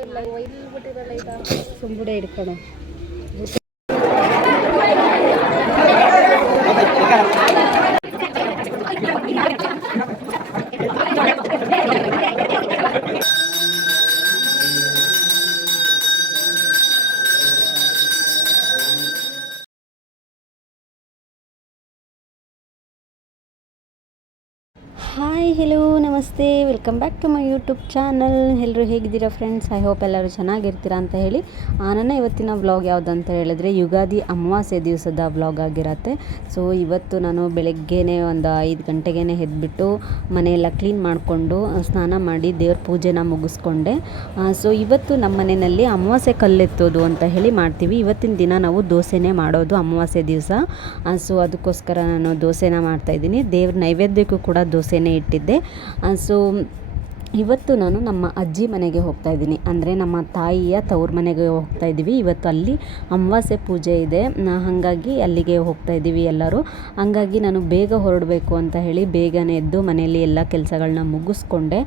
ഇല്ല. ഓയിലിൽ കുട്ടികളെ ഇതാ. ചുമ്പുടെ എടുക്കണം welcome back to my YouTube channel. ಎಲ್ಲರೂ ಹೇಗಿದ್ದೀರಾ ಫ್ರೆಂಡ್ಸ್? ಐ ಹೋಪ್ ಎಲ್ಲರೂ ಚೆನ್ನಾಗಿರ್ತೀರಾ ಅಂತ ಹೇಳಿ ನನ್ನ ಇವತ್ತಿನ ವ್ಲಾಗ್ ಅಂತ ಹೇಳಿದ್ರೆ ಯುಗಾದಿ ಅಮಾವಾಸ್ಯೆ ದಿವಸದ ವ್ಲಾಗ್ ಆಗಿರತ್ತೆ. ಸೊ ಇವತ್ತು ನಾನು ಬೆಳಗ್ಗೆನೇ ಒಂದು ಐದು ಗಂಟೆಗೇ ಎದ್ಬಿಟ್ಟು ಮನೆಯೆಲ್ಲ ಕ್ಲೀನ್ ಮಾಡಿಕೊಂಡು ಸ್ನಾನ ಮಾಡಿ ದೇವ್ರ ಪೂಜೆನ ಮುಗಿಸ್ಕೊಂಡೆ. ಸೊ ಇವತ್ತು ನಮ್ಮ ಮನೆಯಲ್ಲಿ ಅಮಾವಾಸ್ಯೆ ಕಲ್ಲೆತ್ತೋದು ಅಂತ ಹೇಳಿ ಮಾಡ್ತೀವಿ. ಇವತ್ತಿನ ದಿನ ನಾವು ದೋಸೆನೇ ಮಾಡೋದು ಅಮಾವಾಸ್ಯೆ ದಿವಸ. ಸೊ ಅದಕ್ಕೋಸ್ಕರ ನಾನು ದೋಸೆನ ಮಾಡ್ತಾಯಿದ್ದೀನಿ ದೇವ್ರ ನೈವೇದ್ಯಕ್ಕೂ ಕೂಡ ದೋಸೆನೇ ಇಟ್ಟಿದ್ದೆ. ಸೊ ಇವತ್ತು ನಾನು ನಮ್ಮ ಅಜ್ಜಿ ಮನೆಗೆ ಹೋಗ್ತಾ ಇದ್ದೀನಿ. ಅಂದರೆ ನಮ್ಮ ತಾಯಿಯ ತವ್ರ ಮನೆಗೆ ಹೋಗ್ತಾ ಇದ್ದೀವಿ. ಇವತ್ತು ಅಲ್ಲಿ ಅಮಾವಾಸ್ಯೆ ಪೂಜೆ ಇದೆ. ಹಾಗಾಗಿ ಅಲ್ಲಿಗೆ ಹೋಗ್ತಾ ಇದ್ದೀವಿ ಎಲ್ಲರೂ. ಹಂಗಾಗಿ ನಾನು ಬೇಗ ಹೊರಡಬೇಕು ಅಂತ ಹೇಳಿ ಬೇಗನೆ ಎದ್ದು ಮನೆಯಲ್ಲಿ ಎಲ್ಲ ಕೆಲಸಗಳನ್ನ ಮುಗಿಸ್ಕೊಂಡೆ.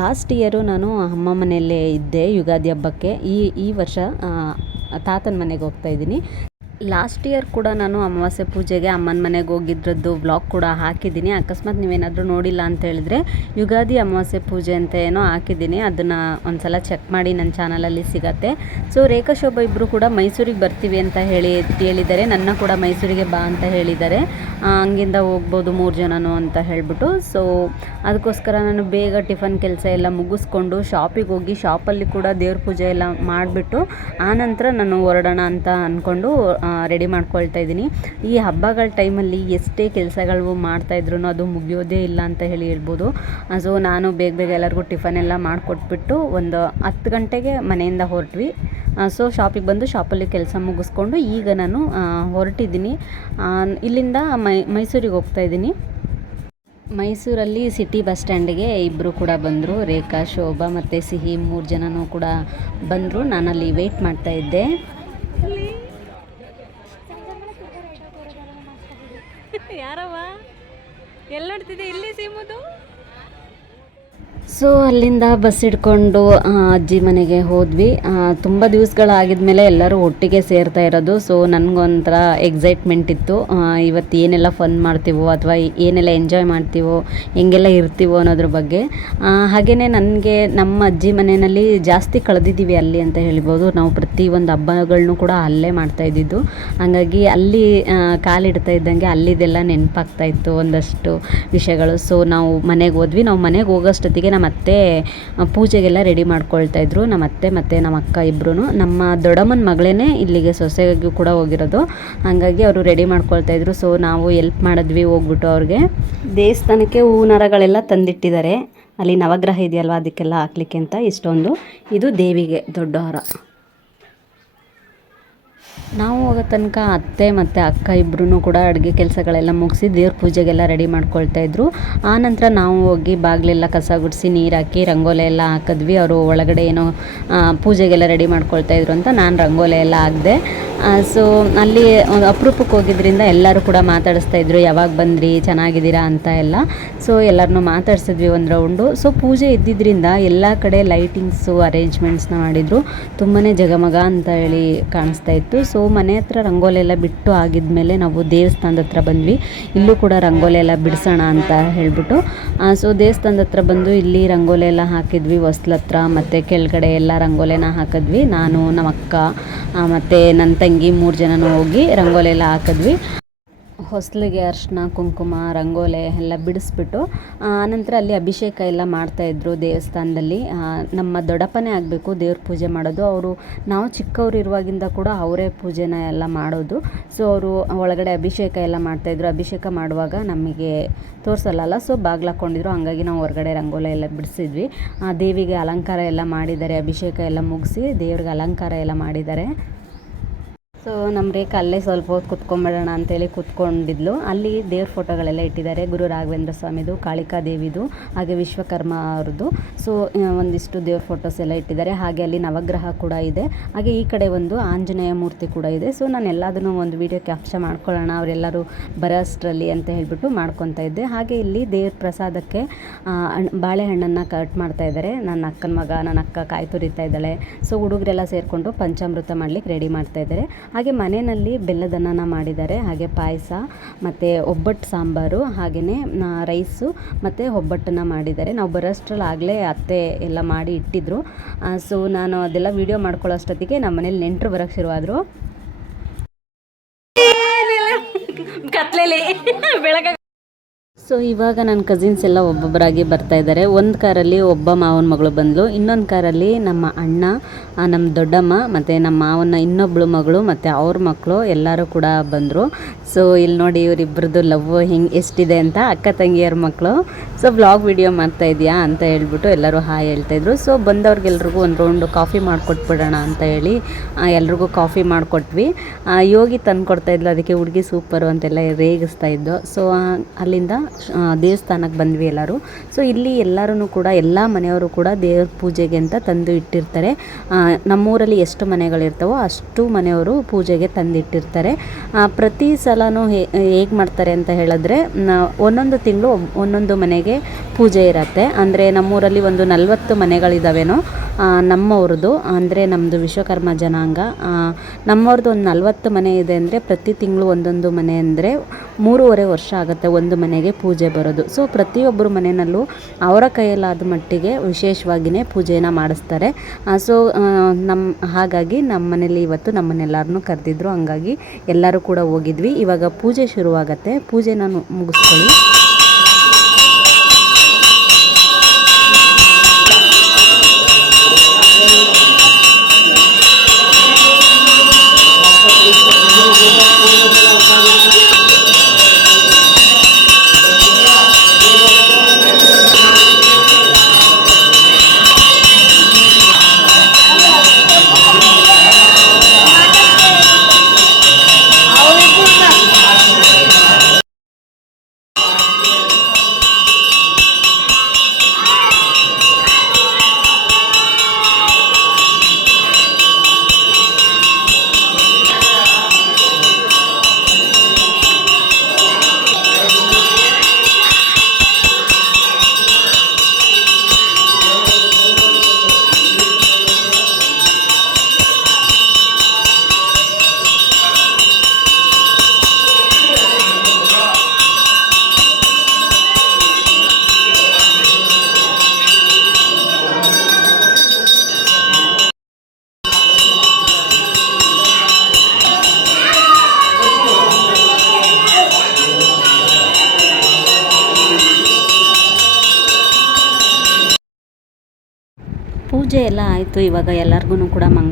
ಲಾಸ್ಟ್ ಇಯರು ನಾನು ಅಮ್ಮ ಮನೆಯಲ್ಲೇ ಇದ್ದೆ ಯುಗಾದಿ ಹಬ್ಬಕ್ಕೆ. ಈ ಈ ವರ್ಷ ತಾತನ ಮನೆಗೆ ಹೋಗ್ತಾ ಇದ್ದೀನಿ. ಲಾಸ್ಟ್ ಇಯರ್ ಕೂಡ ನಾನು ಅಮಾವಾಸ್ಯೆ ಪೂಜೆಗೆ ಅಮ್ಮನ ಮನೆಗೆ ಹೋಗಿದ್ರದ್ದು ಬ್ಲಾಗ್ ಕೂಡ ಹಾಕಿದ್ದೀನಿ. ಅಕಸ್ಮಾತ್ ನೀವೇನಾದರೂ ನೋಡಿಲ್ಲ ಅಂತ ಹೇಳಿದ್ರೆ ಯುಗಾದಿ ಅಮಾವಾಸ್ಯೆ ಪೂಜೆ ಅಂತ ಏನೋ ಹಾಕಿದ್ದೀನಿ. ಅದನ್ನು ಒಂದ್ಸಲ ಚೆಕ್ ಮಾಡಿ ನನ್ನ ಚಾನಲಲ್ಲಿ ಸಿಗತ್ತೆ. ಸೊ ರೇಖಾ ಶೋಭಾ ಇಬ್ಬರು ಕೂಡ ಮೈಸೂರಿಗೆ ಬರ್ತೀವಿ ಅಂತ ಹೇಳಿ, ಹೇಳಿದ್ದಾರೆ. ನನ್ನ ಕೂಡ ಮೈಸೂರಿಗೆ ಬಾ ಅಂತ ಹೇಳಿದ್ದಾರೆ. ಹಂಗಿಂದ ಹೋಗ್ಬೋದು ಮೂರು ಜನನು ಅಂತ ಹೇಳಿಬಿಟ್ಟು. ಸೊ ಅದಕ್ಕೋಸ್ಕರ ನಾನು ಬೇಗ ಟಿಫನ್ ಕೆಲಸ ಎಲ್ಲ ಮುಗಿಸ್ಕೊಂಡು ಶಾಪಿಗೆ ಹೋಗಿ ಶಾಪಲ್ಲಿ ಕೂಡ ದೇವ್ರ ಪೂಜೆ ಎಲ್ಲ ಮಾಡಿಬಿಟ್ಟು ಆನಂತರ ನಾನು ಹೊರಡೋಣ ಅಂತ ಅಂದ್ಕೊಂಡು ರೆಡಿ ಮಾಡ್ಕೊಳ್ತಾ ಇದ್ದೀನಿ. ಈ ಹಬ್ಬಗಳ ಟೈಮಲ್ಲಿ ಎಷ್ಟೇ ಕೆಲಸಗಳು ಮಾಡ್ತಾಯಿದ್ರು ಅದು ಮುಗಿಯೋದೇ ಇಲ್ಲ ಅಂತ ಹೇಳಿ ಹೇಳ್ಬೋದು. ಸೊ ನಾನು ಬೇಗ ಬೇಗ ಎಲ್ಲರಿಗೂ ಟಿಫನ್ ಎಲ್ಲ ಮಾಡಿಕೊಟ್ಬಿಟ್ಟು ಒಂದು ಹತ್ತು ಗಂಟೆಗೆ ಮನೆಯಿಂದ ಹೊರಟ್ವಿ. ಸೊ ಶಾಪಿಗೆ ಬಂದು ಶಾಪಲ್ಲಿ ಕೆಲಸ ಮುಗಿಸ್ಕೊಂಡು ಈಗ ನಾನು ಹೊರಟಿದ್ದೀನಿ. ಇಲ್ಲಿಂದ ಮೈ, ಮೈಸೂರಿಗೆ ಹೋಗ್ತಾ ಇದ್ದೀನಿ. ಮೈಸೂರಲ್ಲಿ ಸಿಟಿ ಬಸ್ ಸ್ಟ್ಯಾಂಡಿಗೆ ಇಬ್ಬರು ಕೂಡ ಬಂದರು. ರೇಖಾ, ಶೋಭಾ ಮತ್ತು ಸಿಹಿ ಮೂರು ಜನನೂ ಕೂಡ ಬಂದರು. ನಾನಲ್ಲಿ ವೆಯ್ಟ್ ಮಾಡ್ತಾ ಇದ್ದೆ ಯಾರವ್ವ ಎಲ್ಲಿ ನೋಡ್ತಿದ್ದೆ? ಇಲ್ಲಿ ಸೀಮುದು? ಸೊ ಅಲ್ಲಿಂದ ಬಸ್ ಹಿಡ್ಕೊಂಡು ಅಜ್ಜಿ ಮನೆಗೆ ಹೋದ್ವಿ. ತುಂಬ ದಿವಸಗಳಾಗಿದ್ಮೇಲೆ ಎಲ್ಲರೂ ಒಟ್ಟಿಗೆ ಸೇರ್ತಾ ಇರೋದು. ಸೊ ನನಗೊಂಥರ ಎಕ್ಸೈಟ್ಮೆಂಟ್ ಇತ್ತು. ಇವತ್ತು ಏನೆಲ್ಲ ಫನ್ ಮಾಡ್ತೀವೋ ಅಥವಾ ಏನೆಲ್ಲ ಎಂಜಾಯ್ ಮಾಡ್ತೀವೋ, ಹೆಂಗೆಲ್ಲ ಇರ್ತೀವೋ ಅನ್ನೋದ್ರ ಬಗ್ಗೆ. ಹಾಗೆಯೇ ನನಗೆ ನಮ್ಮ ಅಜ್ಜಿ ಮನೆಯಲ್ಲಿ ಜಾಸ್ತಿ ಕಳೆದಿದ್ದೀವಿ ಅಲ್ಲಿ ಅಂತ ಹೇಳ್ಬೋದು. ನಾವು ಪ್ರತಿ ಒಂದು ಹಬ್ಬಗಳ್ನು ಕೂಡ ಅಲ್ಲೇ ಮಾಡ್ತಾ ಇದ್ದಿದ್ದು. ಹಾಗಾಗಿ ಅಲ್ಲಿ ಕಾಲಿಡ್ತಾ ಇದ್ದಂಗೆ ಅಲ್ಲಿದೆಲ್ಲ ನೆನಪಾಗ್ತಾ ಇತ್ತು ಒಂದಷ್ಟು ವಿಷಯಗಳು. ಸೊ ನಾವು ಮನೆಗೆ ಹೋದ್ವಿ. ನಾವು ಮನೆಗೆ ಹೋಗೋಷ್ಟೊತ್ತಿಗೆ ನಮ್ಮ ಅತ್ತೆ ಪೂಜೆಗೆಲ್ಲ ರೆಡಿ ಮಾಡ್ಕೊಳ್ತಾ ಇದ್ರು. ನಮ್ಮ ಅತ್ತೆ ಮತ್ತು ನಮ್ಮ ಅಕ್ಕ ಇಬ್ಬರು ನಮ್ಮ ದೊಡ್ಡಮ್ಮನ ಮಗಳೇ ಇಲ್ಲಿಗೆ ಸೊಸೆಗೂ ಕೂಡ ಹೋಗಿರೋದು. ಹಾಗಾಗಿ ಅವರು ರೆಡಿ ಮಾಡ್ಕೊಳ್ತಾ ಇದ್ರು. ಸೊ ನಾವು ಎಲ್ಪ್ ಮಾಡಿದ್ವಿ ಹೋಗ್ಬಿಟ್ಟು ಅವ್ರಿಗೆ. ದೇವಸ್ಥಾನಕ್ಕೆ ಹೂನರಗಳೆಲ್ಲ ತಂದಿಟ್ಟಿದ್ದಾರೆ. ಅಲ್ಲಿ ನವಗ್ರಹ ಇದೆಯಲ್ವ? ಅದಕ್ಕೆಲ್ಲ ಹಾಕ್ಲಿಕ್ಕೆ ಅಂತ ಇಷ್ಟೊಂದು. ಇದು ದೇವಿಗೆ ದೊಡ್ಡ ಹಾರ. ನಾವು ಹೋಗೋ ತನಕ ಅತ್ತೆ ಮತ್ತು ಅಕ್ಕ ಇಬ್ಬರೂ ಕೂಡ ಅಡುಗೆ ಕೆಲಸಗಳೆಲ್ಲ ಮುಗಿಸಿ ದೇವ್ರ ಪೂಜೆಗೆಲ್ಲ ರೆಡಿ ಮಾಡ್ಕೊಳ್ತಾ ಇದ್ರು. ನಂತರ ನಾವು ಹೋಗಿ ಬಾಗಿಲೆಲ್ಲ ಕಸ ಗುಡಿಸಿ ನೀರು ಹಾಕಿ ರಂಗೋಲೆ ಎಲ್ಲ ಹಾಕಿದ್ವಿ. ಅವರು ಒಳಗಡೆ ಏನೋ ಪೂಜೆಗೆಲ್ಲ ರೆಡಿ ಮಾಡ್ಕೊಳ್ತಾ ಇದ್ರು ಅಂತ ನಾನು ರಂಗೋಲೆ ಎಲ್ಲ ಹಾಕಿದೆ. ಸೊ ಅಲ್ಲಿ ಒಂದು ಅಪರೂಪಕ್ಕೆ ಹೋಗಿದ್ರಿಂದ ಎಲ್ಲರೂ ಕೂಡ ಮಾತಾಡಿಸ್ತಾ ಇದ್ರು, ಯಾವಾಗ ಬಂದ್ರಿ, ಚೆನ್ನಾಗಿದ್ದೀರಾ ಅಂತ ಎಲ್ಲ. ಸೊ ಎಲ್ಲರನ್ನೂ ಮಾತಾಡ್ಸಿದ್ವಿ ಒಂದು ರೌಂಡು. ಸೊ ಪೂಜೆ ಇದ್ದಿದ್ದರಿಂದ ಎಲ್ಲ ಕಡೆ ಲೈಟಿಂಗ್ಸು ಅರೇಂಜ್ಮೆಂಟ್ಸ್ನ ಮಾಡಿದರು. ತುಂಬಾ ಜಗಮಗ ಅಂತ ಹೇಳಿ ಕಾಣಿಸ್ತಾ ಇತ್ತು. ಸೊ ಮನೆ ಹತ್ರ ರಂಗೋಲಿ ಎಲ್ಲ ಬಿಟ್ಟು ಆಗಿದ್ಮೇಲೆ ನಾವು ದೇವಸ್ಥಾನದ ಹತ್ರ ಬಂದ್ವಿ. ಇಲ್ಲೂ ಕೂಡ ರಂಗೋಲಿ ಎಲ್ಲ ಬಿಡಿಸೋಣ ಅಂತ ಹೇಳಿಬಿಟ್ಟು. ಸೊ ದೇವಸ್ಥಾನದ ಹತ್ರ ಬಂದು ಇಲ್ಲಿ ರಂಗೋಲಿ ಎಲ್ಲ ಹಾಕಿದ್ವಿ. ಹೊಸ್ಲ ಹತ್ರ ಮತ್ತು ಕೆಳಗಡೆ ಎಲ್ಲ ರಂಗೋಲಿನ ಹಾಕಿದ್ವಿ. ನಾನು ನಮ್ಮ ಅಕ್ಕ ಮತ್ತು ನನ್ನ ತಂಗಿ ಮೂರು ಜನನೂ ಹೋಗಿ ರಂಗೋಲಿ ಎಲ್ಲ ಹಾಕಿದ್ವಿ. ಹೊಸ್ಲಿಗೆ ಅರ್ಶಿನ ಕುಂಕುಮ, ರಂಗೋಲೆ ಎಲ್ಲ ಬಿಡಿಸ್ಬಿಟ್ಟು ಆನಂತರ ಅಲ್ಲಿ ಅಭಿಷೇಕ ಎಲ್ಲ ಮಾಡ್ತಾಯಿದ್ರು ದೇವಸ್ಥಾನದಲ್ಲಿ. ನಮ್ಮ ದೊಡ್ಡಪ್ಪನೇ ಆಗಬೇಕು, ದೇವ್ರ ಪೂಜೆ ಮಾಡೋದು. ಅವರು, ನಾವು ಚಿಕ್ಕವ್ರು ಇರುವಾಗಿಂದ ಕೂಡ ಅವರೇ ಪೂಜೆನ ಎಲ್ಲ ಮಾಡೋದು. ಸೊ ಅವರು ಒಳಗಡೆ ಅಭಿಷೇಕ ಎಲ್ಲ ಮಾಡ್ತಾಯಿದ್ರು ಅಭಿಷೇಕ ಮಾಡುವಾಗ ನಮಗೆ ತೋರಿಸಲ್ಲ ಸೊ ಬಾಗ್ಲ ಹಾಕ್ಕೊಂಡಿದ್ರು. ಹಂಗಾಗಿ ನಾವು ಹೊರಗಡೆ ರಂಗೋಲೆ ಎಲ್ಲ ಬಿಡಿಸಿದ್ವಿ. ದೇವಿಗೆ ಅಲಂಕಾರ ಎಲ್ಲ ಮಾಡಿದ್ದಾರೆ, ಅಭಿಷೇಕ ಎಲ್ಲ ಮುಗಿಸಿ ದೇವ್ರಿಗೆ ಅಲಂಕಾರ ಎಲ್ಲ ಮಾಡಿದ್ದಾರೆ. ಸೊ ನಮ್ಮ ರೇಖಾ ಅಲ್ಲೇ ಸ್ವಲ್ಪ ಹೊತ್ತು ಕುತ್ಕೊಂಬಿಡೋಣ ಅಂತೇಳಿ ಕುತ್ಕೊಂಡಿದ್ಲು. ಅಲ್ಲಿ ದೇವ್ರ ಫೋಟೋಗಳೆಲ್ಲ ಇಟ್ಟಿದ್ದಾರೆ. ಗುರು ರಾಘವೇಂದ್ರ ಸ್ವಾಮಿದು, ಕಾಳಿಕಾ ದೇವಿದು, ಹಾಗೆ ವಿಶ್ವಕರ್ಮ ಅವ್ರದ್ದು. ಸೊ ಒಂದಿಷ್ಟು ದೇವ್ರ ಫೋಟೋಸ್ ಎಲ್ಲ ಇಟ್ಟಿದ್ದಾರೆ. ಹಾಗೆ ಅಲ್ಲಿ ನವಗ್ರಹ ಕೂಡ ಇದೆ. ಹಾಗೆ ಈ ಕಡೆ ಒಂದು ಆಂಜನೇಯ ಮೂರ್ತಿ ಕೂಡ ಇದೆ. ಸೊ, ನಾನು ಎಲ್ಲದನ್ನು ಒಂದು ವೀಡಿಯೋ ಕ್ಯಾಪ್ಚರ್ ಮಾಡ್ಕೊಳ್ಳೋಣ. ಅವರೆಲ್ಲರೂ ಬರೋಷ್ಟರಲ್ಲಿ ಅಂತ ಹೇಳ್ಬಿಟ್ಟು ಮಾಡ್ಕೊತಾ ಇದ್ದೆ. ಹಾಗೆ ಇಲ್ಲಿ ದೇವ್ರ ಪ್ರಸಾದಕ್ಕೆ ಬಾಳೆಹಣ್ಣನ್ನು ಕಟ್ ಮಾಡ್ತಾ ಇದ್ದಾರೆ. ನನ್ನ ಅಕ್ಕನ ಮಗ, ನನ್ನ ಅಕ್ಕ ಕಾಯಿ ತುರಿತಾ ಇದ್ದಾಳೆ. ಸೊ, ಹುಡುಗರೆಲ್ಲ ಸೇರಿಕೊಂಡು ಪಂಚಾಮೃತ ಮಾಡ್ಲಿಕ್ಕೆ ರೆಡಿ ಮಾಡ್ತಾ ಇದ್ದಾರೆ. ಹಾಗೆ ಮನೆಯಲ್ಲಿ ಬೆಲ್ಲದನ್ನ ಮಾಡಿದ್ದಾರೆ. ಹಾಗೆ ಪಾಯಸ, ಮತ್ತು ಒಬ್ಬಟ್ಟು ಸಾಂಬಾರು ಹಾಗೆಯೇ ರೈಸು, ಮತ್ತು ಒಬ್ಬಟ್ಟನ್ನು ಮಾಡಿದ್ದಾರೆ. ನಾವು ಬರೋಷ್ಟ್ರಲ್ಲಿ ಆಗಲೇ ಅತ್ತೆ ಎಲ್ಲ ಮಾಡಿ ಇಟ್ಟಿದ್ದರು ಸೊ ನಾನು ಅದೆಲ್ಲ ವೀಡಿಯೋ ಮಾಡ್ಕೊಳ್ಳೋ ಅಷ್ಟೊತ್ತಿಗೆ ನಮ್ಮ ಮನೇಲಿ ನೆಂಟರು ಬರೋಕ್ಕೆ ಶುರುವಾದರು. ಕತ್ಲೇಲಿ ಬೆಳಗ್ಗೆ ಸೊ ಇವಾಗ ನನ್ನ ಕಸಿನ್ಸ್ ಎಲ್ಲ ಒಬ್ಬೊಬ್ಬರಾಗಿ ಬರ್ತಾ ಇದ್ದಾರೆ ಒಂದು ಕಾರಲ್ಲಿ ಒಬ್ಬ ಮಾವನ ಮಗಳು ಬಂದಳು ಇನ್ನೊಂದು ಕಾರಲ್ಲಿ ನಮ್ಮ ಅಣ್ಣ ನಮ್ಮ ದೊಡ್ಡಮ್ಮ ಮತ್ತು ನಮ್ಮ ಮಾವನ ಇನ್ನೊಬ್ಬಳು ಮಗಳು ಮತ್ತು ಅವ್ರ ಮಕ್ಕಳು ಎಲ್ಲರೂ ಕೂಡ ಬಂದರು. ಸೊ ಇಲ್ಲಿ ನೋಡಿ ಇವರಿಬ್ಬರದ್ದು ಲವ್ ಹೆಂಗೆ ಎಷ್ಟಿದೆ ಅಂತ ಅಕ್ಕ ತಂಗಿಯರ ಮಕ್ಕಳು ಸೊ ಬ್ಲಾಗ್ ವಿಡಿಯೋ ಮಾಡ್ತಾ ಇದೆಯಾ ಅಂತ ಹೇಳ್ಬಿಟ್ಟು ಎಲ್ಲರೂ ಹಾಯ್ ಹೇಳ್ತಾಯಿದ್ರು ಸೊ ಬಂದವ್ರಿಗೆಲ್ರಿಗೂ ಒಂದು ರೌಂಡು ಕಾಫಿ ಮಾಡಿಕೊಟ್ಬಿಡೋಣ ಅಂತ ಹೇಳಿ ಎಲ್ರಿಗೂ ಕಾಫಿ ಮಾಡಿಕೊಟ್ವಿ. ಯೋಗಿ ತಂದು ಕೊಡ್ತಾಯಿದ್ಲು ಅದಕ್ಕೆ ಹುಡುಗಿ ಸೂಪರು ಅಂತೆಲ್ಲ ರೇಗಿಸ್ತಾ ಇದ್ದು ಸೊ ಅಲ್ಲಿಂದ ದೇವಸ್ಥಾನಕ್ಕೆ ಬಂದ್ವಿ ಎಲ್ಲರೂ. ಸೊ ಇಲ್ಲಿ ಎಲ್ಲರೂ ಕೂಡ, ಎಲ್ಲ ಮನೆಯವರು ಕೂಡ ದೇವ್ರ ಪೂಜೆಗೆ ಅಂತ ತಂದು ಇಟ್ಟಿರ್ತಾರೆ. ನಮ್ಮೂರಲ್ಲಿ ಎಷ್ಟು ಮನೆಗಳಿರ್ತಾವೋ ಅಷ್ಟು ಮನೆಯವರು ಪೂಜೆಗೆ ತಂದಿಟ್ಟಿರ್ತಾರೆ. ಪ್ರತಿ ಸಲನೂ ಹೇಗೆ ಮಾಡ್ತಾರೆ ಅಂತ ಹೇಳಿದ್ರೆ ಒಂದೊಂದು ತಿಂಗಳು ಒಂದೊಂದು ಮನೆಗೆ ಪೂಜೆ ಇರುತ್ತೆ. ಅಂದರೆ ನಮ್ಮೂರಲ್ಲಿ ಒಂದು ನಲವತ್ತು ಮನೆಗಳಿದ್ದಾವೇನೋ ನಮ್ಮವ್ರದ್ದು, ಅಂದರೆ ನಮ್ಮದು ವಿಶ್ವಕರ್ಮ ಜನಾಂಗ. ನಮ್ಮವ್ರದ್ದು ಒಂದು ನಲ್ವತ್ತು ಮನೆ ಇದೆ ಅಂದರೆ ಪ್ರತಿ ತಿಂಗಳು ಒಂದೊಂದು ಮನೆ ಅಂದರೆ ಮೂರುವರೆ ವರ್ಷ ಆಗುತ್ತೆ ಒಂದು ಮನೆಗೆ ಪೂಜೆ ಬರೋದು. ಸೊ ಪ್ರತಿಯೊಬ್ಬರು ಮನೆಯಲ್ಲೂ ಅವರ ಕೈಯಲ್ಲಾದ ಮಟ್ಟಿಗೆ ವಿಶೇಷವಾಗಿಯೇ ಪೂಜೆನ ಮಾಡಿಸ್ತಾರೆ. ಸೊ ನಮ್ಮ ಹಾಗಾಗಿ ನಮ್ಮ ಮನೇಲಿ ಇವತ್ತು ನಮ್ಮನ್ನೆಲ್ಲರನ್ನೂ ಕರೆದಿದ್ರು. ಹಂಗಾಗಿ ಎಲ್ಲರೂ ಕೂಡ ಹೋಗಿದ್ವಿ. ಇವಾಗ ಪೂಜೆ ಶುರುವಾಗತ್ತೆ. ಪೂಜೆನ ಮುಗಿಸ್ಕೊಳ್ಳಿ.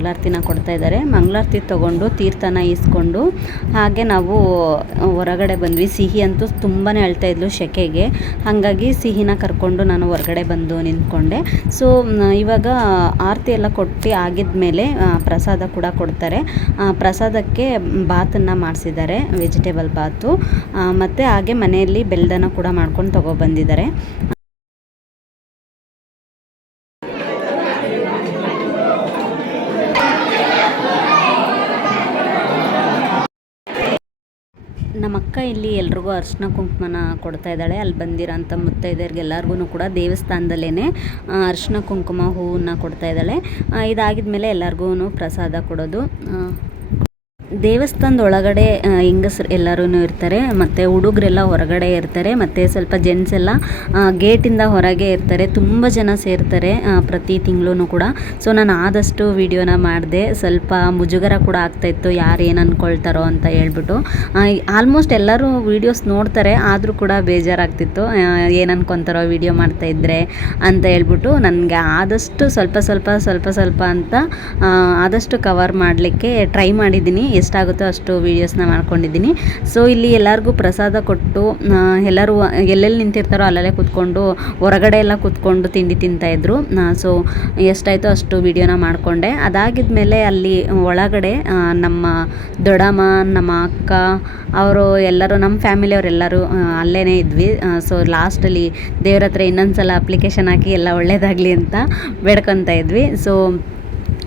ಮಂಗಳಾರತಿನ ಕೊಡ್ತಾ ಇದ್ದಾರೆ. ಮಂಗಳಾರತಿ ತೊಗೊಂಡು ತೀರ್ಥನ ಈಸ್ಕೊಂಡು ಹಾಗೆ ನಾವು ಹೊರಗಡೆ ಬಂದ್ವಿ. ಸಿಹಿ ಅಂತೂ ತುಂಬಾ ಅಳ್ತಾ ಇದ್ಲು ಸೆಕೆಗೆ ಹಾಗಾಗಿ ಸಿಹಿನ ಕರ್ಕೊಂಡು ನಾನು ಹೊರಗಡೆ ಬಂದು ನಿಂತ್ಕೊಂಡೆ. ಸೊ ಇವಾಗ ಆರತಿ ಎಲ್ಲ ಕೊಟ್ಟು ಆಗಿದ್ಮೇಲೆ ಮೇಲೆ ಪ್ರಸಾದ ಕೂಡ ಕೊಡ್ತಾರೆ. ಪ್ರಸಾದಕ್ಕೆ ಬಾತನ್ನು ಮಾಡಿಸಿದ್ದಾರೆ ವೆಜಿಟೇಬಲ್ ಬಾತು. ಮತ್ತು ಹಾಗೆ ಮನೆಯಲ್ಲಿ ಬೆಲ್ದನ ಕೂಡ ಮಾಡ್ಕೊಂಡು ತೊಗೊಬಂದಿದ್ದಾರೆ ನಮ್ಮ ಅಕ್ಕ ಇಲ್ಲಿ ಎಲ್ರಿಗೂ ಅರ್ಶಿನ ಕುಂಕುಮನ ಕೊಡ್ತಾ ಇದ್ದಾಳೆ. ಅಲ್ಲಿ ಬಂದಿರೋಂಥ ಮುತ್ತೈದೆಯರಿಗೆ ಎಲ್ಲರಿಗೂ ಕೂಡ ದೇವಸ್ಥಾನದಲ್ಲೇ ಅರ್ಶಿನ ಕುಂಕುಮ ಹೂವನ್ನ ಕೊಡ್ತಾ ಇದ್ದಾಳೆ. ಇದಾಗಿದ್ಮೇಲೆ ಎಲ್ಲರಿಗೂ ಪ್ರಸಾದ ಕೊಡೋದು. ದೇವಸ್ಥಾನದ ಒಳಗಡೆ ಹೆಂಗಸ್ರು ಎಲ್ಲರೂ ಇರ್ತಾರೆ, ಮತ್ತು ಹುಡುಗರೆಲ್ಲ ಹೊರಗಡೆ ಇರ್ತಾರೆ, ಮತ್ತು ಸ್ವಲ್ಪ ಜೆಂಟ್ಸ್ ಎಲ್ಲ ಗೇಟಿಂದ ಹೊರಗೆ ಇರ್ತಾರೆ, ತುಂಬ ಜನ ಸೇರ್ತಾರೆ ಪ್ರತಿ ತಿಂಗಳು ಕೂಡ. ಸೊ ನಾನು ಆದಷ್ಟು ವೀಡಿಯೋನ ಮಾಡಿದೆ, ಸ್ವಲ್ಪ ಮುಜುಗರ ಕೂಡ ಆಗ್ತಾಯಿತ್ತು ಯಾರು ಏನು ಅಂದ್ಕೊಳ್ತಾರೋ ಅಂತ ಹೇಳ್ಬಿಟ್ಟು. ಆಲ್ಮೋಸ್ಟ್ ಎಲ್ಲರೂ ವೀಡಿಯೋಸ್ ನೋಡ್ತಾರೆ, ಆದರೂ ಕೂಡ ಬೇಜಾರಾಗ್ತಿತ್ತು ಏನು ಅನ್ಕೊತಾರೋ ವಿಡಿಯೋ ಮಾಡ್ತಾ ಇದ್ದರೆ ಅಂತ ಹೇಳ್ಬಿಟ್ಟು. ನನಗೆ ಆದಷ್ಟು ಸ್ವಲ್ಪ ಸ್ವಲ್ಪ ಸ್ವಲ್ಪ ಸ್ವಲ್ಪ ಅಂತ ಆದಷ್ಟು ಕವರ್ ಮಾಡಲಿಕ್ಕೆ ಟ್ರೈ ಮಾಡಿದ್ದೀನಿ ಎಷ್ಟಾಗುತ್ತೋ ಅಷ್ಟು ವೀಡಿಯೋಸ್ನ ಮಾಡ್ಕೊಂಡಿದ್ದೀನಿ. ಸೊ ಇಲ್ಲಿ ಎಲ್ಲರಿಗೂ ಪ್ರಸಾದ ಕೊಟ್ಟು ಎಲ್ಲರೂ, ಎಲ್ಲೆಲ್ಲಿ ನಿಂತಿರ್ತಾರೋ ಅಲ್ಲಲ್ಲೇ ಕೂತ್ಕೊಂಡು, ಹೊರಗಡೆ ಎಲ್ಲ ಕೂತ್ಕೊಂಡು ತಿಂಡಿ ತಿಂತಾಯಿದ್ರು ಸೊ ಎಷ್ಟಾಯಿತೋ ಅಷ್ಟು ವೀಡಿಯೋನ ಮಾಡಿಕೊಂಡೆ. ಅದಾಗಿದ್ಮೇಲೆ ಅಲ್ಲಿ ಒಳಗಡೆ ನಮ್ಮ ದೊಡ್ಡಮ್ಮ, ನಮ್ಮ ಅಕ್ಕ, ಅವರು ಎಲ್ಲರೂ, ನಮ್ಮ ಫ್ಯಾಮಿಲಿಯವರೆಲ್ಲರೂ ಅಲ್ಲೇ ಇದ್ವಿ. ಸೊ ಲಾಸ್ಟಲ್ಲಿ ದೇವ್ರ ಹತ್ರ ಇನ್ನೊಂದು ಸಲ ಅಪ್ಲಿಕೇಶನ್ ಹಾಕಿ ಎಲ್ಲ ಒಳ್ಳೆಯದಾಗಲಿ ಅಂತ ಬೇಡ್ಕೊತಾ ಇದ್ವಿ. ಸೊ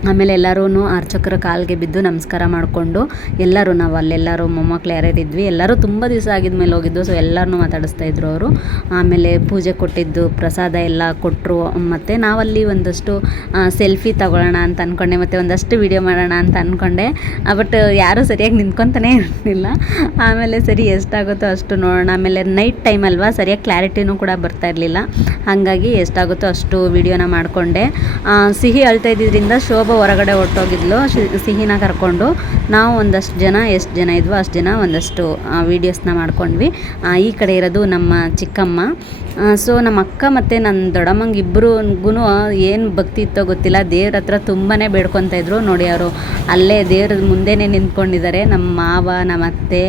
ಆಮೇಲೆ ಎಲ್ಲರೂ ಅರ್ಚಕರ ಕಾಲಿಗೆ ಬಿದ್ದು ನಮಸ್ಕಾರ ಮಾಡಿಕೊಂಡು ಎಲ್ಲರೂ ನಾವು ಅಲ್ಲೆಲ್ಲರೂ ಮೊಮ್ಮಕ್ಳು ಯಾರ್ಯಾರು ಇದ್ವಿ ಎಲ್ಲರೂ ತುಂಬ ದಿವಸ ಆಗಿದ್ಮೇಲೆ ಹೋಗಿದ್ದು ಸೊ ಎಲ್ಲರನ್ನೂ ಮಾತಾಡಿಸ್ತಾ ಇದ್ರು ಅವರು. ಆಮೇಲೆ ಪೂಜೆ ಕೊಟ್ಟಿದ್ದು, ಪ್ರಸಾದ ಎಲ್ಲ ಕೊಟ್ಟರು ಮತ್ತು ನಾವಲ್ಲಿ ಒಂದಷ್ಟು ಸೆಲ್ಫಿ ತಗೊಳ್ಳೋಣ ಅಂತ ಅಂದ್ಕೊಂಡೆ ಮತ್ತು ಒಂದಷ್ಟು ವೀಡಿಯೋ ಮಾಡೋಣ ಅಂತ ಅಂದ್ಕೊಂಡೆ ಬಟ್ ಯಾರೂ ಸರಿಯಾಗಿ ನಿಂತ್ಕೊತಾನೆ ಇರಲಿಲ್ಲ. ಆಮೇಲೆ ಸರಿ ಎಷ್ಟಾಗುತ್ತೋ ಅಷ್ಟು ನೋಡೋಣ. ಆಮೇಲೆ ನೈಟ್ ಟೈಮ್ ಅಲ್ವಾ, ಸರಿಯಾಗಿ ಕ್ಲಾರಿಟಿನೂ ಕೂಡ ಬರ್ತಾ ಇರಲಿಲ್ಲ. ಹಾಗಾಗಿ ಎಷ್ಟಾಗುತ್ತೋ ಅಷ್ಟು ವೀಡಿಯೋನ ಮಾಡಿಕೊಂಡೆ. ಸಿಹಿ ಅಳ್ತಾ ಇದ್ದಿದ್ದರಿಂದ ಶೋಭಾ ಹೊರಗಡೆ ಹೊರಟೋಗಿದ್ಲು ಸಿಹಿನ ಕರ್ಕೊಂಡು. ನಾವು ಒಂದಷ್ಟು ಜನ, ಎಷ್ಟು ಜನ ಇದ್ವೋ ಅಷ್ಟು ಜನ ಒಂದಷ್ಟು ವೀಡಿಯೋಸ್ನ ಮಾಡ್ಕೊಂಡ್ವಿ. ಈ ಕಡೆ ಇರೋದು ನಮ್ಮ ಚಿಕ್ಕಮ್ಮ. ಸೊ ನಮ್ಮ ಅಕ್ಕ ಮತ್ತು ನನ್ನ ದೊಡ್ಡಮ್ಮಂಗೆ ಇಬ್ಬರಿಗೂ ಏನು ಭಕ್ತಿ ಇತ್ತೋ ಗೊತ್ತಿಲ್ಲ. ದೇವ್ರ ಹತ್ರ ತುಂಬಾ ಬೇಡ್ಕೊತಾ ಇದ್ರು. ನೋಡಿ ಅವರು ಅಲ್ಲೇ ದೇವ್ರ ಮುಂದೆನೇ ನಿಂತ್ಕೊಂಡಿದ್ದಾರೆ ನಮ್ಮ ಮಾವ ನಮ್ಮ ಅತ್ತೆ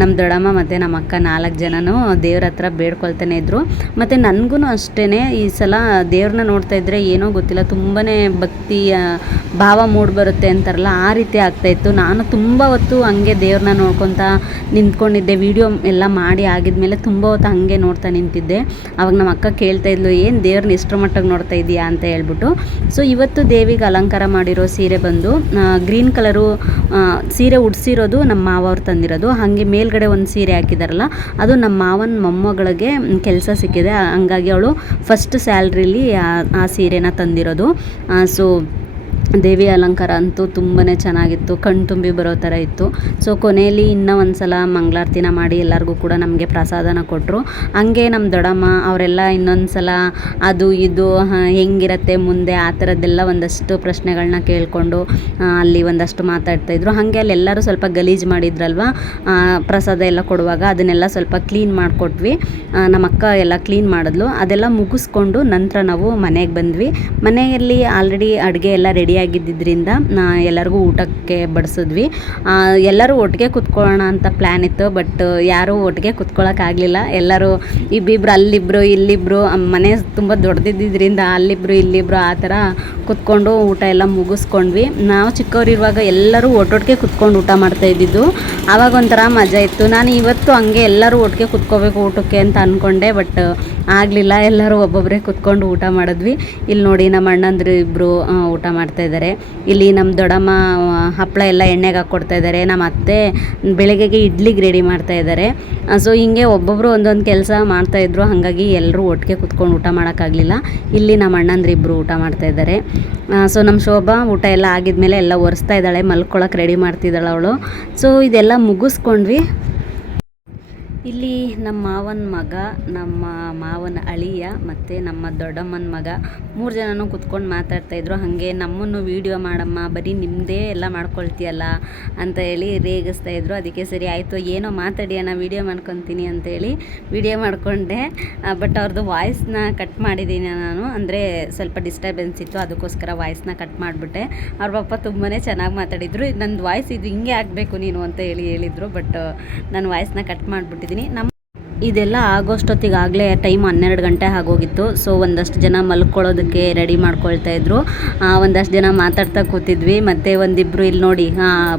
ನಮ್ಮ ದೊಡ್ಡಮ್ಮ ಮತ್ತು ನಮ್ಮ ಅಕ್ಕ ನಾಲ್ಕು ಜನನೂ ದೇವ್ರ ಹತ್ರ ಬೇಡ್ಕೊಳ್ತಾನೆ ಇದ್ದರು ಮತ್ತು ನನಗೂ ಅಷ್ಟೇ ಈ ಸಲ ದೇವ್ರನ್ನ ನೋಡ್ತಾ ಇದ್ದರೆ ಏನೋ ಗೊತ್ತಿಲ್ಲ. ತುಂಬಾ ಭಕ್ತಿಯ ಭಾವ ಮೂಡಿಬರುತ್ತೆ ಅಂತಾರಲ್ಲ, ಆ ರೀತಿ ಆಗ್ತಾಯಿತ್ತು ನಾನು ತುಂಬ ಹೊತ್ತು ಹಂಗೆ ದೇವ್ರನ್ನ ನೋಡ್ಕೊತಾ ನಿಂತ್ಕೊಂಡಿದ್ದೆ. ವಿಡಿಯೋ ಎಲ್ಲ ಮಾಡಿ ಆಗಿದ್ಮೇಲೆ ತುಂಬ ಹೊತ್ತು ಹಂಗೆ ನೋಡ್ತಾ ನಿಂತಿದ್ದೆ. ಅವಾಗ ನಮ್ಮ ಅಕ್ಕ ಕೇಳ್ತಾ ಇದ್ಲು, ಏನು ದೇವ್ರನ್ನ ಇಷ್ಟರ ಮಟ್ಟಿಗೆ ನೋಡ್ತಾ ಇದೀಯಾ ಅಂತ ಹೇಳ್ಬಿಟ್ಟು. ಸೊ ಇವತ್ತು ದೇವಿಗೆ ಅಲಂಕಾರ ಮಾಡಿರೋ ಸೀರೆ ಬಂದು ಗ್ರೀನ್ ಕಲರು ಸೀರೆ ಉಡ್ಸಿರೋದು ನಮ್ಮ ಮಾವ ಅವ್ರು ತಂದಿರೋದು. ಹಾಗೆ ಮೇಲ್ಗಡೆ ಒಂದು ಸೀರೆ ಹಾಕಿದಾರಲ್ಲ, ಅದು ನಮ್ಮ ಮಾವನ ಮೊಮ್ಮಗಳಿಗೆ ಕೆಲಸ ಸಿಕ್ಕಿದೆ. ಹಂಗಾಗಿ ಅವಳು ಫಸ್ಟ್ ಸ್ಯಾಲ್ರಿಲಿ ಆ ಸೀರೆನ ತಂದಿರೋದು. ಸೊ ದೇವಿ ಅಲಂಕಾರ ಅಂತೂ ತುಂಬಾ ಚೆನ್ನಾಗಿತ್ತು. ಕಣ್ತುಂಬಿ ಬರೋ ಥರ ಇತ್ತು. ಸೊ ಕೊನೆಯಲ್ಲಿ ಇನ್ನೂ ಒಂದು ಸಲ ಮಂಗಳಾರತಿನ ಮಾಡಿ ಎಲ್ಲರಿಗೂ ಕೂಡ ನಮಗೆ ಪ್ರಸಾದನ ಕೊಟ್ಟರು ಹಂಗೆ ನಮ್ಮ ದೊಡ್ಡಮ್ಮ ಅವರೆಲ್ಲ ಇನ್ನೊಂದು ಸಲ ಅದು ಇದು ಹೆಂಗಿರತ್ತೆ ಮುಂದೆ ಆ ಥರದ್ದೆಲ್ಲ ಒಂದಷ್ಟು ಪ್ರಶ್ನೆಗಳನ್ನ ಕೇಳಿಕೊಂಡು ಅಲ್ಲಿ ಒಂದಷ್ಟು ಮಾತಾಡ್ತಾಯಿದ್ರು ಹಾಗೆ ಅಲ್ಲಿ ಎಲ್ಲರೂ ಸ್ವಲ್ಪ ಗಲೀಜು ಮಾಡಿದ್ರಲ್ವ? ಪ್ರಸಾದ ಎಲ್ಲ ಕೊಡುವಾಗ ಅದನ್ನೆಲ್ಲ ಸ್ವಲ್ಪ ಕ್ಲೀನ್ ಮಾಡಿಕೊಟ್ವಿ. ನಮ್ಮ ಅಕ್ಕ ಎಲ್ಲ ಕ್ಲೀನ್ ಮಾಡಿದ್ಲು. ಅದೆಲ್ಲ ಮುಗಿಸ್ಕೊಂಡು ನಂತರ ನಾವು ಮನೆಗೆ ಬಂದ್ವಿ. ಮನೆಯಲ್ಲಿ ಆಲ್ರೆಡಿ ಅಡುಗೆ ಎಲ್ಲ ರೆಡಿ ಆಗಿದ್ದಿದ್ದರಿಂದ ಎಲ್ಲರಿಗೂ ಊಟಕ್ಕೆ ಬಡಿಸಿದ್ವಿ. ಎಲ್ಲರೂ ಒಟ್ಟಿಗೆ ಕುತ್ಕೊಳ್ಳೋಣ ಅಂತ ಪ್ಲ್ಯಾನ್ ಇತ್ತು ಬಟ್ ಯಾರೂ ಒಟ್ಟಿಗೆ ಕುತ್ಕೊಳ್ಳೋಕ್ಕಾಗಲಿಲ್ಲ ಎಲ್ಲರೂ ಇಬ್ಬಿಬ್ರು, ಅಲ್ಲಿಬ್ರು, ಇಲ್ಲಿಬ್ರು ಮನೆ ತುಂಬ ದೊಡ್ಡದಿದ್ದರಿಂದ ಅಲ್ಲಿಬ್ರು, ಇಲ್ಲಿಬ್ರು ಆ ಥರ ಕುತ್ಕೊಂಡು ಊಟ ಎಲ್ಲ ಮುಗಿಸ್ಕೊಂಡ್ವಿ. ನಾವು ಚಿಕ್ಕವರಿರುವಾಗ ಎಲ್ಲರೂ ಒಟ್ಟೊಟ್ಟಿಗೆ ಕುತ್ಕೊಂಡು ಊಟ ಮಾಡ್ತಾ ಇದ್ದಿದ್ದು. ಆವಾಗ ಒಂಥರ ಮಜಾ ಇತ್ತು. ನಾನು ಇವತ್ತು ಹಂಗೆ ಎಲ್ಲರೂ ಒಟ್ಟಿಗೆ ಕುತ್ಕೋಬೇಕು ಊಟಕ್ಕೆ ಅಂತ ಅಂದ್ಕೊಂಡೆ ಬಟ್ ಆಗಲಿಲ್ಲ. ಎಲ್ಲರೂ ಒಬ್ಬೊಬ್ಬರೇ ಕುತ್ಕೊಂಡು ಊಟ ಮಾಡಿದ್ವಿ. ಇಲ್ಲಿ ನೋಡಿ ನಮ್ಮ ಅಣ್ಣಂದ್ರು ಇಬ್ಬರು ಊಟ ಮಾಡ್ತಾ ಇದ್ದಾರೆ. ಇಲ್ಲಿ ನಮ್ಮ ದೊಡ್ಡಮ್ಮ ಹಪ್ಪಳ ಎಲ್ಲ ಎಣ್ಣೆಗೆ ಹಾಕ್ಕೊಡ್ತಾ ಇದ್ದಾರೆ. ನಮ್ಮ ಅತ್ತೆ ಬೆಳಗ್ಗೆಗೆ ಇಡ್ಲಿಗೆ ರೆಡಿ ಮಾಡ್ತಾ ಇದ್ದಾರೆ. ಸೊ ಹಿಂಗೆ ಒಬ್ಬೊಬ್ಬರು ಒಂದೊಂದು ಕೆಲಸ ಮಾಡ್ತಾ ಮಾಡ್ತಾಯಿದ್ರು ಹಾಗಾಗಿ ಎಲ್ಲರೂ ಒಟ್ಟಿಗೆ ಕುತ್ಕೊಂಡು ಊಟ ಮಾಡೋಕ್ಕಾಗಲಿಲ್ಲ ಇಲ್ಲಿ ನಮ್ಮ ಅಣ್ಣಂದ್ರು ಇಬ್ಬರು ಊಟ ಮಾಡ್ತಾ ಇದ್ದಾರೆ. ಸೊ ನಮ್ಮ ಶೋಭಾ ಊಟ ಎಲ್ಲ ಆಗಿದ್ಮೇಲೆ ಎಲ್ಲ ಒರೆಸ್ತಾ ಇದ್ದಾಳೆ. ಮಲ್ಕೊಳಕ್ಕೆ ರೆಡಿ ಮಾಡ್ತಿದ್ದಾಳೆ ಅವಳು. ಸೊ ಇದೆಲ್ಲ ಮುಗಿಸ್ಕೊಂಡ್ವಿ. ಇಲ್ಲಿ ನಮ್ಮ ಮಾವನ ಮಗ, ನಮ್ಮ ಮಾವನ ಅಳಿಯ ಮತ್ತು ನಮ್ಮ ದೊಡ್ಡಮ್ಮನ ಮಗ ಮೂರು ಜನನು ಕುತ್ಕೊಂಡು ಮಾತಾಡ್ತಾಯಿದ್ರು ಹಾಗೆ ನಮ್ಮನ್ನು ವೀಡಿಯೋ ಮಾಡಮ್ಮ, ಬರೀ ನಿಮ್ಮದೇ ಎಲ್ಲ ಮಾಡ್ಕೊಳ್ತೀಯಲ್ಲ ಅಂತ ಹೇಳಿ ರೇಗಿಸ್ತಾ ಇದ್ರು. ಅದಕ್ಕೆ ಸರಿ ಆಯಿತು, ಏನೋ ಮಾತಾಡಿ ಅಣ್ಣ ವೀಡಿಯೋ ಮಾಡ್ಕೊತೀನಿ ಅಂತೇಳಿ ವೀಡಿಯೋ ಮಾಡಿಕೊಂಡೆ. ಬಟ್ ಅವ್ರದ್ದು ವಾಯ್ಸ್ನ ಕಟ್ ಮಾಡಿದ್ದೀನಿ ನಾನು. ಅಂದರೆ ಸ್ವಲ್ಪ ಡಿಸ್ಟರ್ಬೆನ್ಸ್ ಇತ್ತು, ಅದಕ್ಕೋಸ್ಕರ ವಾಯ್ಸ್ನ ಕಟ್ ಮಾಡಿಬಿಟ್ಟೆ. ಅವ್ರ ಪಪ್ಪ ತುಂಬಾ ಚೆನ್ನಾಗಿ ಮಾತಾಡಿದ್ರು. ನಂದು ವಾಯ್ಸ್ ಇದು ಹಿಂಗೆ ಆಗಬೇಕು ನೀನು ಅಂತ ಹೇಳಿ ಹೇಳಿದರು ಬಟ್ ನಾನು ವಾಯ್ಸ್ನ ಕಟ್ ಮಾಡಿಬಿಟ್ಟಿದ್ದೀನಿ. ನಮ್ಮ ಇದೆಲ್ಲ ಆಗೋಷ್ಟೊತ್ತಿಗಾಗಲೇ ಟೈಮ್ ಹನ್ನೆರಡು ಗಂಟೆ ಆಗೋಗಿತ್ತು. ಸೊ, ಒಂದಷ್ಟು ಜನ ಮಲ್ಕೊಳ್ಳೋದಕ್ಕೆ ರೆಡಿ ಮಾಡ್ಕೊಳ್ತಾ ಇದ್ರು. ಒಂದಷ್ಟು ಜನ ಮಾತಾಡ್ತಾ ಕೂತಿದ್ವಿ. ಮತ್ತು ಒಂದಿಬ್ಬರು ಇಲ್ಲಿ ನೋಡಿ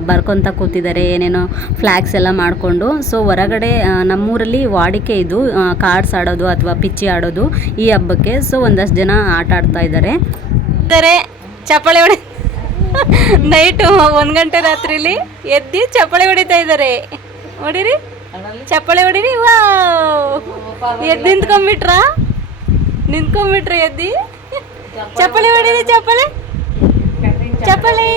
ಬರ್ಕೊತ ಕೂತಿದ್ದಾರೆ. ಏನೇನೋ ಫ್ಲ್ಯಾಗ್ಸ್ ಎಲ್ಲ ಮಾಡಿಕೊಂಡು. ಸೊ, ಹೊರಗಡೆ ನಮ್ಮೂರಲ್ಲಿ ವಾಡಿಕೆ ಇದು ಕಾರ್ಡ್ಸ್ ಆಡೋದು ಅಥವಾ ಪಿಚ್ಚಿ ಆಡೋದು ಈ ಹಬ್ಬಕ್ಕೆ. ಸೊ, ಒಂದಷ್ಟು ಜನ ಆಟ ಆಡ್ತಾ ಇದ್ದಾರೆ. ಇದ್ದಾರೆ. ಹೊಡೆ, ನೈಟು ಒಂದು ಗಂಟೆ ರಾತ್ರಿಲಿ ಎದ್ದು ಚಪ್ಪಳೆ ಹೊಡಿತಾ ಇದ್ದಾರೆ. ಹೊಡಿರಿ. ಚಪ್ಪಾಳೆ ಹೊಡಿರಿ ವಾವ್ ಎದ್ದು ನಿಂತ್ಕೊಂಡ್ಬಿಟ್ರ ನಿಂತ್ಕೊಂಡ್ಬಿಟ್ರ ಎದ್ದಿ ಚಪ್ಪಾಳೆ ಹೊಡಿರಿ ಚಪ್ಪಾಳೆ ಚಪ್ಪಾಳೆ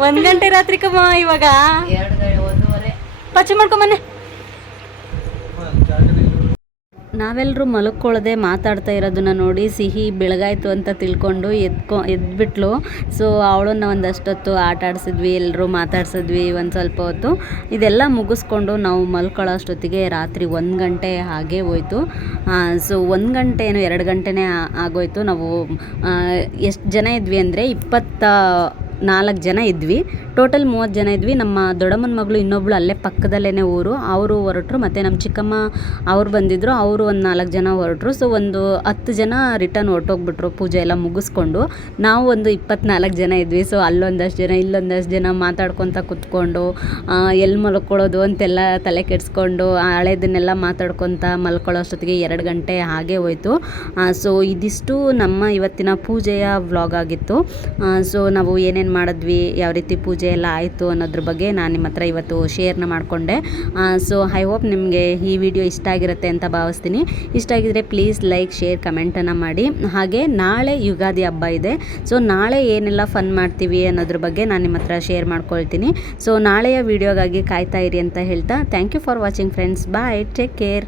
ಒಂದ್ ಗಂಟೆ ರಾತ್ರಿ ಕಮ್ಮ ಇವಾಗ ಪಚ್ಚ ಮಾಡ್ಕೊಂಬನ್ನೆ ನಾವೆಲ್ಲರೂ ಮಲ್ಕೊಳ್ಳದೆ ಮಾತಾಡ್ತಾ ಇರೋದನ್ನ ನೋಡಿ ಸಿಹಿ ಬೆಳಗಾಯ್ತು ಅಂತ ತಿಳ್ಕೊಂಡು ಎದ್ಕೊ ಎದ್ಬಿಟ್ಲು. ಸೊ ಅವಳನ್ನ ಒಂದಷ್ಟೊತ್ತು ಆಟ ಆಡಿಸಿದ್ವಿ ಎಲ್ಲರೂ ಮಾತಾಡ್ಸಿದ್ವಿ ಒಂದು ಸ್ವಲ್ಪ ಹೊತ್ತು. ಇದೆಲ್ಲ ಮುಗಿಸ್ಕೊಂಡು ನಾವು ಮಲ್ಕೊಳ್ಳೋ ಅಷ್ಟೊತ್ತಿಗೆ ರಾತ್ರಿ ಒಂದು ಗಂಟೆ ಹಾಗೆ ಹೋಯಿತು. ಸೊ ಒಂದು ಗಂಟೆ ಏನು ಎರಡು ಗಂಟೆನೇ ಆಗೋಯ್ತು. ನಾವು ಎಷ್ಟು ಜನ ಇದ್ವಿ ಅಂದರೆ ಇಪ್ಪತ್ತ ನಾಲ್ಕು ಜನ ಇದ್ವಿ. ಟೋಟಲ್ ಮೂವತ್ತು ಜನ ಇದ್ವಿ. ನಮ್ಮ ದೊಡ್ಡಮ್ಮನ ಮಗಳು ಇನ್ನೊಬ್ಳು ಅಲ್ಲೇ ಪಕ್ಕದಲ್ಲೇ ಊರು. ಅವರು ಹೊರಟ್ರು, ಮತ್ತು ನಮ್ಮ ಚಿಕ್ಕಮ್ಮ ಅವ್ರು ಬಂದಿದ್ದರು ಅವರು ಒಂದು ನಾಲ್ಕು ಜನ ಹೊರಟ್ರು. ಸೊ ಒಂದು ಹತ್ತು ಜನ ರಿಟರ್ನ್ ಹೊರಟೋಗ್ಬಿಟ್ರು, ಪೂಜೆ ಎಲ್ಲ ಮುಗಿಸ್ಕೊಂಡು. ನಾವು ಒಂದು ಇಪ್ಪತ್ನಾಲ್ಕು ಜನ ಇದ್ವಿ. ಸೊ ಅಲ್ಲೊಂದಷ್ಟು ಜನ, ಇಲ್ಲೊಂದಷ್ಟು ಜನ ಮಾತಾಡ್ಕೊತ ಕುತ್ಕೊಂಡು ಎಲ್ಲಿ ಮಲ್ಕೊಳ್ಳೋದು ಅಂತೆಲ್ಲ ತಲೆ ಕೆಡಿಸ್ಕೊಂಡು ಹಳೆದನ್ನೆಲ್ಲ ಮಾತಾಡ್ಕೊತ ಮಲ್ಕೊಳ್ಳೋ ಅಷ್ಟೊತ್ತಿಗೆ ಎರಡು ಗಂಟೆ ಹಾಗೆ ಹೋಯಿತು. ಸೊ ಇದಿಷ್ಟು ನಮ್ಮ ಇವತ್ತಿನ ಪೂಜೆಯ ವ್ಲಾಗ್ ಆಗಿತ್ತು. ಸೊ ನಾವು ಏನೇನು ಮಾಡಿದ್ವಿ, ಯಾವ ರೀತಿ ಪೂಜೆ ಎಲ್ಲ ಆಯಿತು ಅನ್ನೋದ್ರ ಬಗ್ಗೆ ನಾನು ನಿಮ್ಮ ಹತ್ರ ಇವತ್ತು ಶೇರ್ನ ಮಾಡಿಕೊಂಡೆ. ಸೊ ಐ ಹೋಪ್ ನಿಮಗೆ ಈ ವಿಡಿಯೋ ಇಷ್ಟ ಆಗಿರುತ್ತೆ ಅಂತ ಭಾವಿಸ್ತೀನಿ. ಇಷ್ಟ ಆಗಿದ್ರೆ ಪ್ಲೀಸ್ ಲೈಕ್ ಶೇರ್ ಕಮೆಂಟನ್ನು ಮಾಡಿ. ಹಾಗೆ ನಾಳೆ ಯುಗಾದಿ ಹಬ್ಬ ಇದೆ. ಸೊ ನಾಳೆ ಏನೆಲ್ಲ ಫನ್ ಮಾಡ್ತೀವಿ ಅನ್ನೋದ್ರ ಬಗ್ಗೆ ನಾನು ನಿಮ್ಮ ಹತ್ರ ಶೇರ್ ಮಾಡ್ಕೊಳ್ತೀನಿ. ಸೊ ನಾಳೆಯ ವಿಡಿಯೋಗಾಗಿ ಕಾಯ್ತಾ ಇರಿ ಅಂತ ಹೇಳ್ತಾ thank you for watching friends bye take care